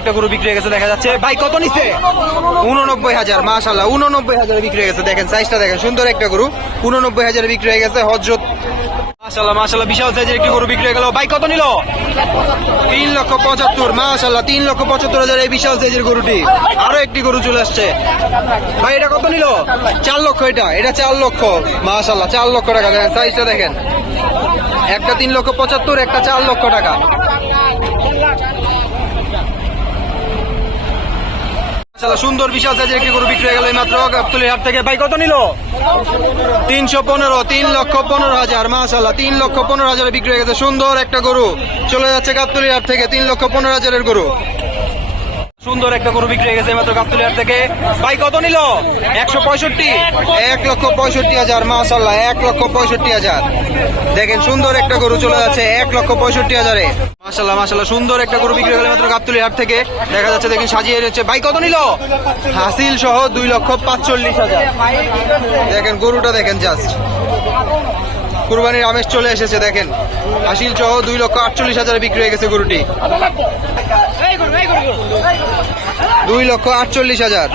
একটা গরু বিক্রি গেছে, দেখা যাচ্ছে। ভাই, কত নিছে? উননব্বই হাজার মাশাল্লাহ উননব্বই হাজারে বিক্রি হয়ে গেছে। দেখেন সাইজটা দেখেন, সুন্দর একটা গরু। উননব্বই হাজারে বিক্রি হয়ে গেছে হজরত বিশাল সাইজের একটি গরু বিক্রি হয়ে ভাই, কত তিন লক্ষ পঁচাত্তর তিন লক্ষ পঁচাত্তর হাজার এই বিশাল সাইজের গরুটি। আরও একটি গরু চলে আসছে। ভাই, এটা কত নিল? চার লক্ষ এটা এটা চার লক্ষ চার লক্ষ টাকা। দেখেন। একটা তিন লক্ষ পঁচাত্তর, একটা চার লক্ষ টাকা। সুন্দর বিশাল সাইজের একটি গরু বিক্রি গেল মাত্র হাট থেকে। ভাই, কত নিল? তিনশো পনেরো, তিন লক্ষ পনেরো হাজার মাশাল্লাহ তিন লক্ষ পনেরো হাজারে বিক্রি হয়ে গেছে। সুন্দর একটা গরু চলে যাচ্ছে হাট থেকে, তিন লক্ষ পনেরো হাজারের গরু। সুন্দর একটা গরু বিক্রি হয়ে গেছে মাত্র গাবতলি হাট থেকে। ভাই, কত নিল? একশো পঁয়ষট্টি। এক লক্ষ পঁয়ষট্টি হাজার মাশাল্লাহ এক লক্ষ পঁয়ষট্টি হাজার। দেখেন, সুন্দর একটা গরু চলে যাচ্ছে এক লক্ষ পঁয়ষট্টি হাজারে। মাশাল্লাহ মাশাল্লাহ সুন্দর একটা গরু বিক্রি হয়ে গেল এই মাত্র গাবতলি হাট থেকে। দেখা যাচ্ছে দেখি সাজিয়ে নিচ্ছে। ভাই কত নিল? হাসিল সহ দুই লক্ষ পাঁচচল্লিশ হাজার। দেখেন গরুটা দেখেন জাস্ট কুরবানির আমেজ চলে এসেছে দেখেন। হাসিল সহ দুই লক্ষ আটচল্লিশ হাজারে বিক্রি হয়ে গেছে গরুটি। দুই লক্ষ আটচল্লিশ হাজার।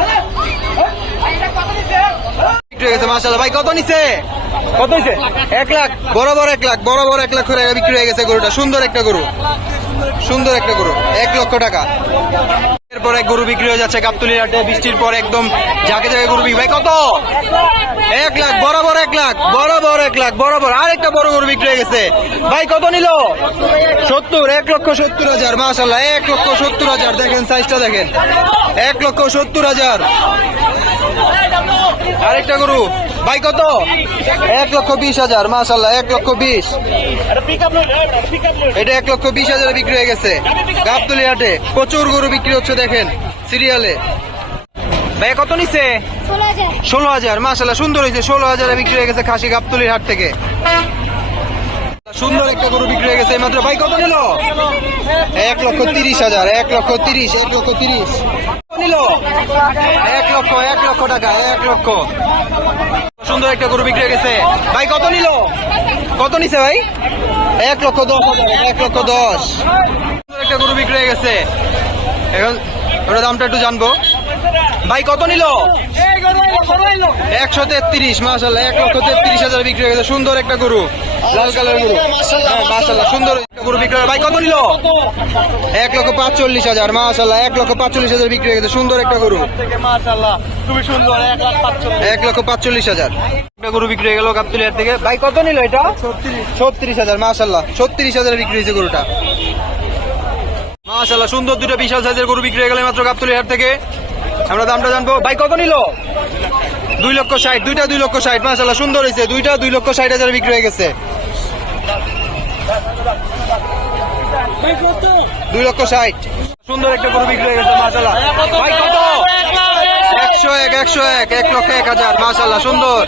বিক্রি হয়ে গেছে মাসাল্লাহ ভাই কত নিছে? কত নিছে? এক লাখ। বরাবর এক লাখ বরাবর এক লাখ করে বিক্রি হয়ে গেছে গরুটা। সুন্দর একটা গরু। সুন্দর একটা গরু। এক লক্ষ টাকা। এরপর এক গরু বিক্রি হয়ে যাচ্ছে গাবতুলির হাটে। বৃষ্টির পর একদম ঝাঁকে ঝাঁকে গরু বিক্রি। ভাই কত? এক লাখ বরাবর এক লাখ বরাবর এক লাখ বরাবর আরেকটা বড় গরু বিক্রি হয়ে গেছে। ভাই কত নিল? সত্তর এক লক্ষ সত্তর হাজার মাসাল্লাহ এক লক্ষ সত্তর হাজার। দেখেন সাইজটা দেখেন। এক লক্ষ সত্তর হাজার। আরেকটা গরু। ভাই কত? এক লক্ষ বিশ হাজার মাসাল্লাহ এক লক্ষ বিশ। এটা এক লক্ষ বিশ হাজার বিক্রি হয়ে গেছে। গাবতলি হাটে প্রচুর গরু বিক্রি হচ্ছে দেখেন সিরিয়ালে। ভাই কত নিছে? ষোলো হাজার। মাসাল্লাহ সুন্দর হয়েছে। ষোলো হাজারে বিক্রি হয়ে গেছে খাসি গাবতলির হাট থেকে। সুন্দর একটা গরু বিক্রি হয়ে গেছে মাত্র ভাই কত নিল? এক লক্ষ তিরিশ হাজার এক লক্ষ তিরিশ এক লক্ষ তিরিশ। নিল এক লক্ষ এক লক্ষ টাকা, এক লক্ষ। সুন্দর একটা গরু বিক্রি গেছে। ভাই, কত নিল? কত নিছে ভাই? এক লক্ষ দশ এক লক্ষ দশ। সুন্দর একটা গরু বিক্রি গেছে। এখন ওটা দামটা একটু জানব। ভাই, কত নিল? একশো তেত্রিশ মাসাল্লাহ এক লক্ষ তেত্রিশ হাজার বিক্রি হয়ে গেছে। সুন্দর একটা গরু। লাল গরু হ্যাঁ, সুন্দর। গরু বিক্রি ভাই কত নিল? এক লক্ষ পাঁচচল্লিশ হাজার মাসাল্লাহ এক লক্ষ পাঁচচল্লিশ হাজার বিক্রি হয়ে গেছে। সুন্দর একটা গরু। খুবই সুন্দর এক লক্ষ পাঁচচল্লিশ হাজার। গরু বিক্রি হয়ে গেল গাবতুলিয়ার থেকে। ভাই কত নিল এটা? ছত্রিশ হাজার মাসাল্লাহ ছত্রিশ হাজার বিক্রি হয়েছে গরুটা। সুন্দর বিশাল সাইজের গরু বিক্রি হয়ে গেল মাত্র থেকে। আমরা দামটা জানব। ভাই কত নিল? দুই লক্ষ ষাট দুইটা দুই লক্ষ ষাট মাশাল্লাহ সুন্দর হয়েছে। দুইটা দুই লক্ষ ষাট হাজার বিক্রি হয়ে গেছে। দুই লক্ষ ষাট। সুন্দর একটা গরু বিক্রি হয়ে গেছে মাশাল্লাহ ভাই কত? একশো এক একশো এক এক লক্ষ এক হাজার মাসাল্লাহ সুন্দর।